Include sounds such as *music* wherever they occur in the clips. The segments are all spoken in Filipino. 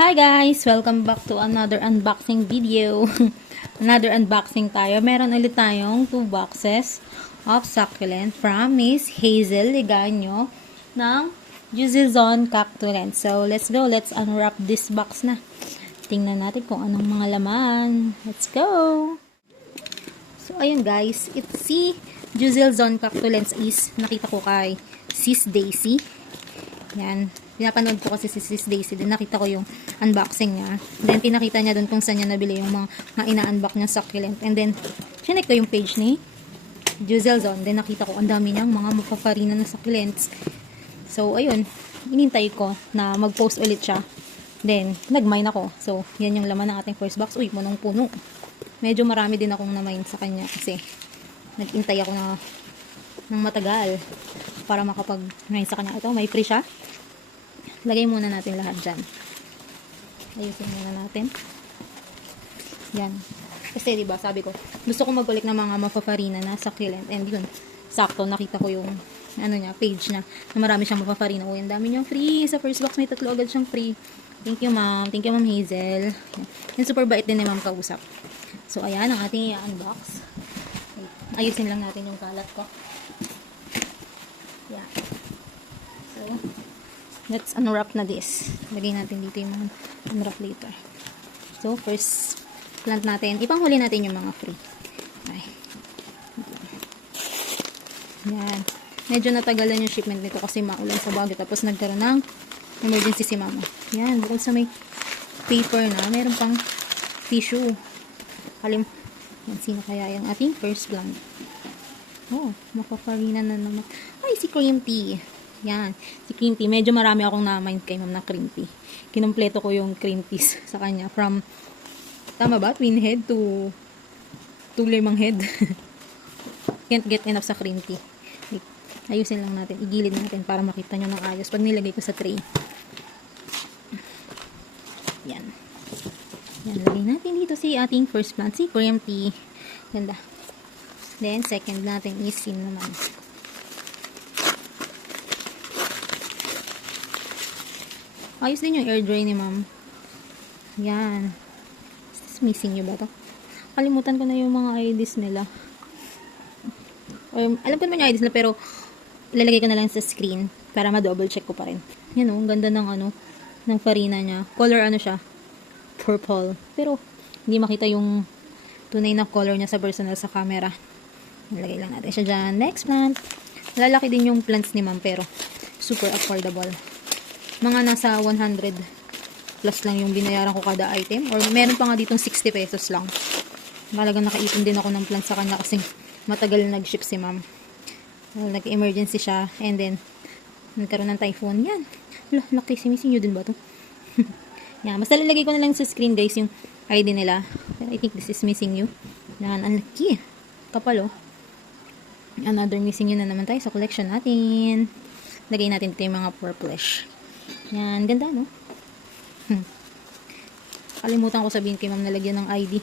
Hi guys! Welcome back to another unboxing video. *laughs* another unboxing tayo. Meron ulit tayong two boxes of succulent from Miss Hazel Liganyo ng Juzizon Cactulent. So, let's go. Let's unwrap this box na. Tingnan natin kung anong mga laman. Let's go! So, ayun guys. It's si Juzilzon Cactulens is nakita ko kay Sis Daisy. Yan. Pinapanood ko kasi si Sis Daisy. Then nakita ko yung unboxing niya. Then pinakita niya doon kung saan niya nabili yung mga, mga ina-unbox niya succulent. And then, chinek ko yung page ni Juzelzon. Then nakita ko ang dami niyang mga mapaparina na succulents. So, ayun. Inintay ko na mag-post ulit siya. Then, nag-mine ako. So, yan yung laman ng ating first box. Uy, punong-puno. Medyo marami din akong na-mine sa kanya kasi nag-intay ako na ng matagal para makapag-mine sa kanya. Ito, may free siya. Lagay muna natin lahat dyan. Ayusin muna natin. Yan. Kasi, di ba sabi ko, gusto ko mag-collect ng mga mapafarina na succulent. And yun, sakto, nakita ko yung ano niya, page na, na marami siyang mapafarina. Uy, ang dami niyang free. Sa first box, may tatlo agad siyang free. Thank you, ma'am. Thank you, ma'am Hazel. Yan, super bait din ni ma'am kausap. So, ayan, ang ating i-unbox. Ayusin lang natin yung kalat ko. Yeah. So, let's unwrap na this. Lagay natin dito yung unwrap later. So, first plant natin. Ipanghuli natin yung mga free. Ay. Yan. Medyo natagalan yung shipment nito kasi maulan sa Baguio. Tapos nagkaroon ng emergency si mama. Yan. Bukod sa may paper na, meron pang tissue. Kalim. Yan, sino kaya yung ating first plant? Oh, makafarina na naman. Ay, si cream tea. Yan, si cream. Medyo marami akong na-mind kay ma'am na cream tea. Kinumpleto ko yung cream *laughs* sa kanya. From, tama ba? Twin head to, to limang head. *laughs* Can't get enough sa cream ayusin lang natin. Igilid natin para makita nyo ng ayos. Pag nilagay ko sa tray. Yan. Yan, lagay natin dito si ating first plant, si cream tea. Ganda. Then, second natin is sim naman. Ayos din yung air dry ni ma'am. Yan. Is missing nyo ba to? Kalimutan ko na yung mga IDs nila. Um, alam ko naman yung IDs nila pero lalagay ko na lang sa screen para ma-double check ko pa rin. Yan o, ang ganda ng ano, ng farina niya. Color ano siya? Purple. Pero, hindi makita yung tunay na color niya sa personal sa camera. Nalagay lang natin siya dyan. Next plant. Lalaki din yung plants ni ma'am pero super affordable. Mga nasa 100 plus lang yung binayaran ko kada item. Or meron pa nga ditong 60 pesos lang. Talagang nakaipon din ako ng plants sa kanya kasi matagal nag-ship si ma'am. Well, nag-emergency siya and then nagkaroon ng typhoon. Yan. Lah, laki. Simising din ba to? *laughs* Yan. Basta lalagay ko na lang sa screen guys yung ID nila. I think this is missing you. Yan. Ang laki. Kapal oh. Another missing you na naman tayo sa collection natin. Lagay natin ito yung mga purplish. Yan. Ganda no? Hmm. Kalimutan ko sabihin kay ma'am na lagyan ng ID.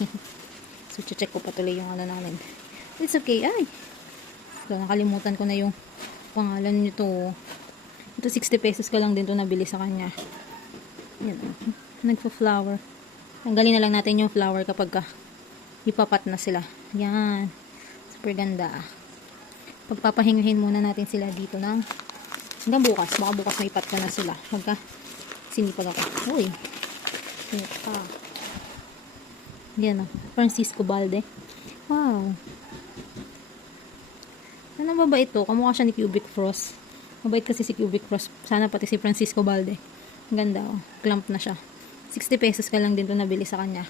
*laughs* so, check ko patuloy yung ano namin. It's okay. Ay. So, nakalimutan ko na yung pangalan nito. Ito 60 pesos ka lang din to nabili sa kanya. Yan. Nagpa-flower. Tanggalin na lang natin yung flower kapag ka ipapat na sila. Yan. Super ganda. Pagpapahingahin muna natin sila dito ng hanggang bukas. Baka bukas may pat na sila. Magka sinipag ako. Uy. Sinip pa. Yan o. Francisco Balde. Wow. Ano ba ba ito? Kamukha siya ni Cubic Frost. Mabait kasi si Cubic Frost. Sana pati si Francisco Balde. Ang ganda oh. Clump na siya. 60 pesos ka lang din to nabili sa kanya.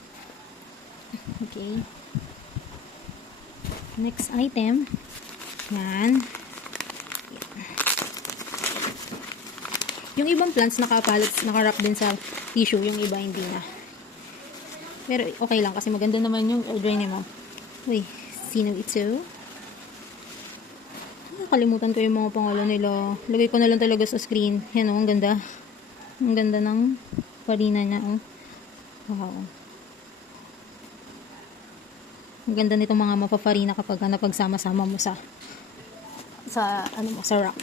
Okay. Next item. Yan. Yung ibang plants nakapalit, nakarap din sa tissue. Yung iba hindi na. Pero okay lang kasi maganda naman yung ma'am. Uy, sino ito? Nakalimutan ko yung mga pangalan nila. Lagay ko na lang talaga sa screen. Yan o, ang ganda. Ang ganda ng farina niya. Oh. Wow. Ang ganda nitong mga mapafarina kapag napagsama-sama mo sa sa ano mo sa rock.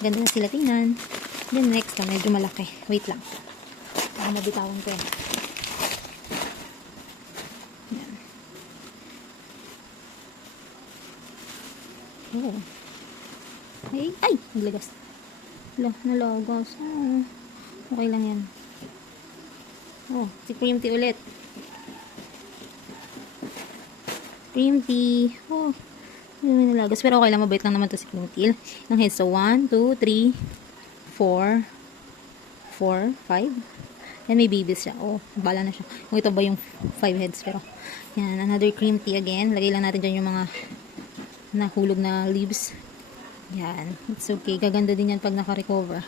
Ganda na sila tingnan. Then next na medyo malaki. Wait lang. Baka mabitawan ko yan. Yan. Oh. Ay, ay! Naglagas. Wala, nalagas. Oh. Okay lang yan. Oh, si cream tea ulit. Cream tea. Oh, nalagas. Pero okay lang, mabait lang naman to si cream tea. Ang heads. So, 1, 2, 3, 4, 4, 5. Yan, may babies siya. Oh, bala na siya. Kung ito ba yung 5 heads. Pero, yan, another cream tea again. Lagay lang natin dyan yung mga nahulog na leaves. Yan. It's okay. Gaganda din yan pag naka-recover.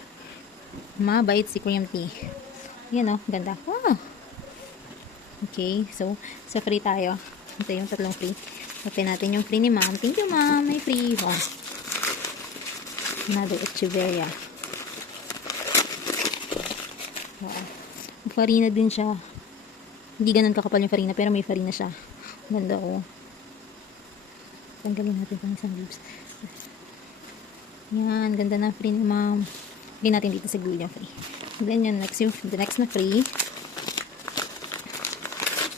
Mabait si cream tea. Yan oh, ganda. Wow. Okay, so, sa free tayo. Ito yung tatlong free. Open natin yung free ni ma'am. Thank you ma'am. May free. Oh. Another Echeveria. Wow. Farina din siya. Hindi ganun kakapal yung farina, pero may farina siya. Ganda oh. Tanggalin natin pang isang leaves. Yan, ganda na free ni ma'am. Lagyan natin dito sa glue yung free. And then yung next, yung the next na free.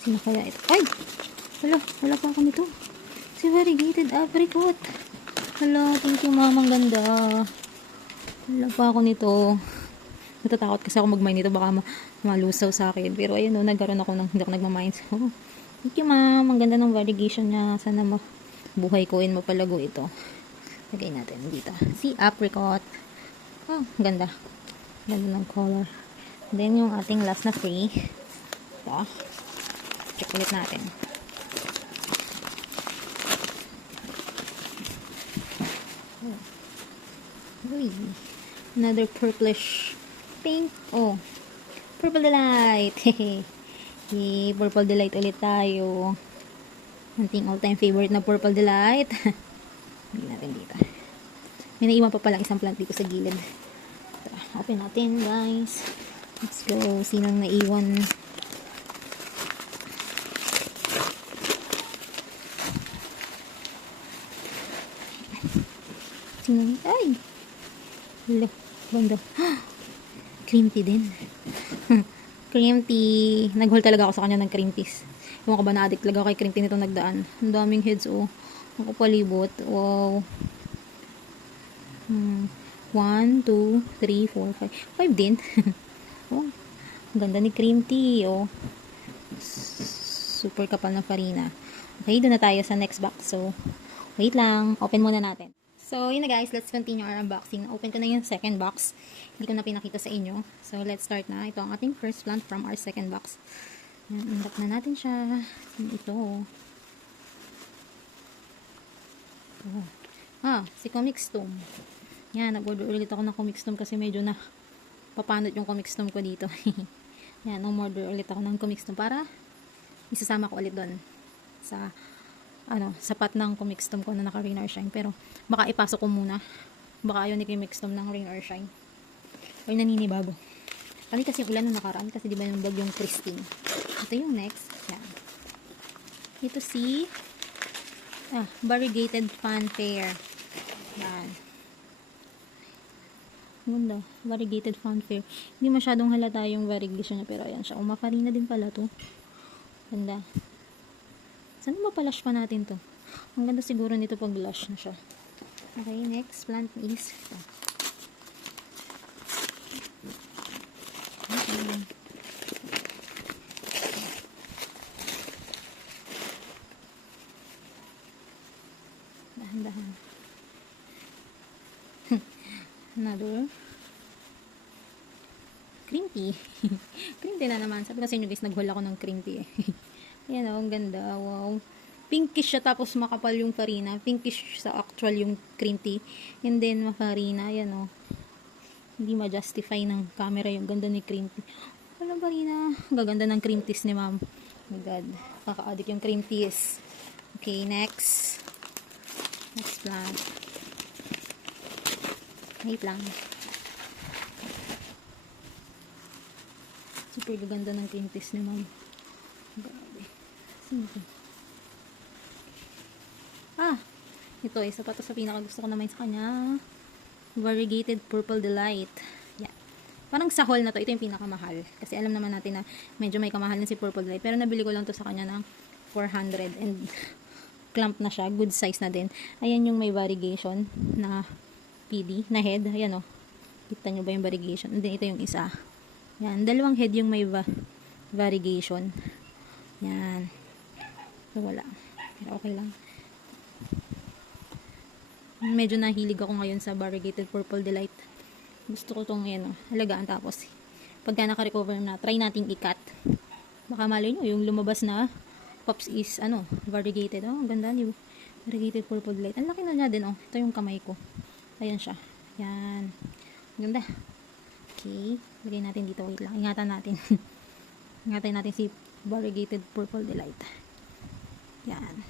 Sino kaya ito? Ay! Wala, wala pa ako nito. Si variegated apricot. Hala, thank you ma'am, ang ganda. Wala pa ako nito. Natatakot kasi ako mag-mine nito, baka ma malusaw sa akin. Pero ayun o, nagkaroon ako ng hindi ako nagmamine. So, thank you ma'am, ang ganda ng variegation niya. Sana ma buhay ko in mapalago ito. Lagay natin dito. Si apricot. Oh, ganda. Ganda ng color. Then, yung ating last na free. Ito. Check natin. Oh. Uy. Another purplish pink. Oh. Purple Delight. *laughs* Yay, Purple Delight ulit tayo. Anting all-time favorite na Purple Delight. *laughs* Hindi natin dito. May naiwan pa palang isang plant dito sa gilid. Ito, open natin, guys. Let's go. Sinong naiwan? Sinong? Ay! Hala, banda. *gasps* cream tea din. *laughs* cream tea. Nag-haul talaga ako sa kanya ng cream teas. Ewan ko ba na-addict talaga ako kay cream tea nitong nagdaan. Ang daming heads, oh. Ang kapalibot. Wow. Hmm. 1, 2, 3, 4, 5. 5 din. *laughs* oh. Ang ganda ni cream tea, oh. Super kapal na farina. Okay, doon na tayo sa next box. So, wait lang. Open muna natin. So, yun na guys. Let's continue our unboxing. Open ko na yung second box. Hindi ko na pinakita sa inyo. So, let's start na. Ito ang ating first plant from our second box. Unlock na natin siya. Ito. Oh. Ah, si Comic Stone. Yan, nag-order ulit ako ng Comic Stone kasi medyo na papanot yung Comic Stone ko dito. *laughs* Yan, umorder ulit ako ng Comic Stone para isasama ko ulit doon sa ano, sapat ng Stone ko na naka Rain or Shine. Pero, baka ipasok ko muna. Baka ayaw ni Stone ng Rain or Shine. Or naninibago. Kami kasi yung ulan nung nakaraan kasi di ba yung bagyong Christine. Ito yung next. Yan. Ito si ah, variegated fanfare. Yan. Ganda. Variegated fanfare. Hindi masyadong halata yung variegation niya pero ayan siya. Umafarina din pala to. Ganda. Sana mapalash pa natin to? Ang ganda siguro nito pag blush na siya. Okay, next plant is ito. Dahan-dahan. *laughs* Another cream tea. *laughs* cream tea na naman. Sabi ko sa inyo guys, nag-haul ako ng cream tea eh. *laughs* Yan o, ang ganda. Wow. Pinkish siya tapos makapal yung farina. Pinkish sa actual yung cream tea. And then, mafarina. Yan o. Hindi ma-justify ng camera yung ganda ni cream tea. Walang farina. Gaganda ng cream teas ni ma'am. Oh my god. Kaka-addict yung cream teas. Okay, next. Next plant. Wait lang. Super gaganda ng cream teas ni ma'am. Grabe. Ah! Ito, isa pa to sa pinaka gusto ko naman sa kanya. Variegated Purple Delight. Yeah. Parang sa haul na to, ito yung pinakamahal. Kasi alam naman natin na medyo may kamahal na si Purple Delight. Pero nabili ko lang to sa kanya ng 400 and *laughs* clamp na siya. Good size na din. Ayan yung may variegation na PD, na head. Ayan o. Kita nyo ba yung variegation? And then ito yung isa. Yan. Dalawang head yung may va- variegation. Yan. So, wala. Pero okay lang. Medyo nahilig ako ngayon sa variegated purple delight. Gusto ko tong yan, oh, halagaan tapos pagka naka-recover na, try nating i-cut. Baka malay nyo, yung lumabas na pops is, ano, variegated. Oh, ang ganda ni variegated purple delight. Ang laki na niya din, oh. Ito yung kamay ko. Ayan siya. Yan. Ganda. Okay. Lagay natin dito. Wait lang. Ingatan natin. *laughs* Ingatan natin si variegated purple delight. Yan.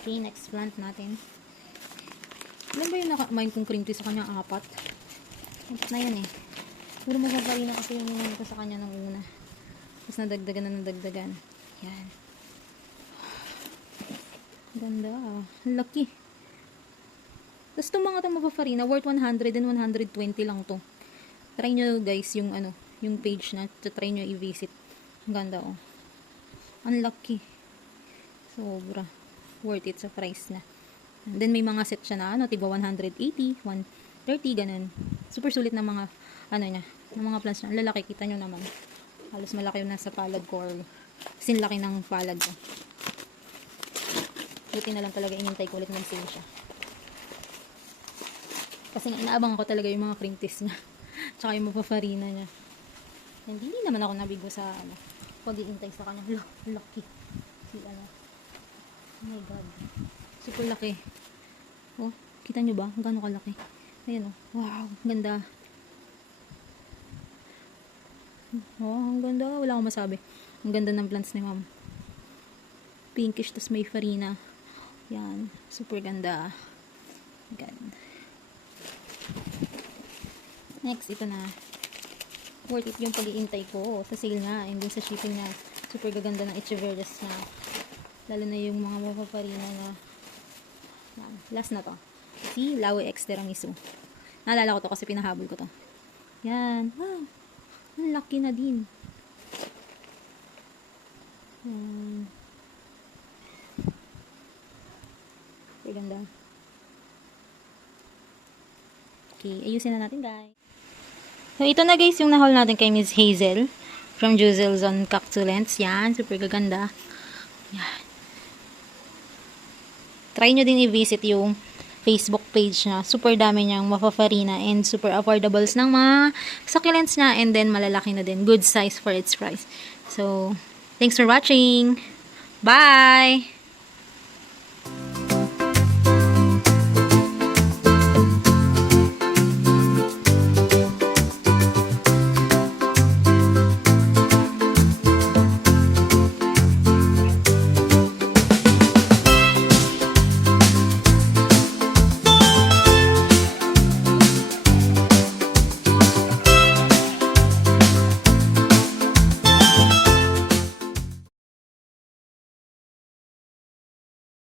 Okay, next plant natin. Ilan ba yung naka-mind kong cream tea sa kanya? Apat. Apat na yan eh. Pero magpapalina kasi yung minum ko sa kanya nung una. Tapos nadagdagan na nadagdagan. Yan. Ganda ah. Laki. Tapos itong mga itong mapafarina, worth 100 and 120 lang to. Try nyo guys yung ano, yung page na. Try nyo i-visit. Ang ganda oh. Ang laki. Sobra. Worth it sa price na. And then may mga set siya na ano, tiba 180, 130, ganun. Super sulit na mga, ano niya, ng mga plants niya. Lalaki, kita nyo naman. Halos malaki yung nasa palad ko or sinlaki ng palad ko. Buti na lang talaga inintay ko ulit ng sale siya. Kasi nga inaabang ako talaga yung mga teas niya. *laughs* Tsaka yung mapafarina niya. Hindi naman ako nabigo sa ano, pag-iintay sa kanya. Lucky. Si ano. Oh my God. Super laki. Oh, kita nyo ba? Gano'ng kalaki. Ayan oh. Wow, ganda. Oh, ang ganda. Wala akong masabi. Ang ganda ng plants ni ma'am. Pinkish, tas may farina. Yan. Super ganda. Ganda. Next, ito na. Worth it yung pag-iintay ko. Sa sale nga. And din sa shipping niya. Super gaganda ng Echeverries niya. Lalo na yung mga mapaparina na yan. Last na to. Si Lawe X Tiramisu. Naalala ko to kasi pinahabol ko to. Yan. Wow. Ang laki na din. Yan. Super ganda. Okay, ayusin na natin guys. So, ito na guys yung nahol natin kay Miss Hazel from Juzel's on Cactulents. Yan, super gaganda. Yan. Try nyo din i-visit yung Facebook page niya. Super dami niyang mapafarina and super affordables ng mga succulents niya and then malalaki na din. Good size for its price. So, thanks for watching. Bye!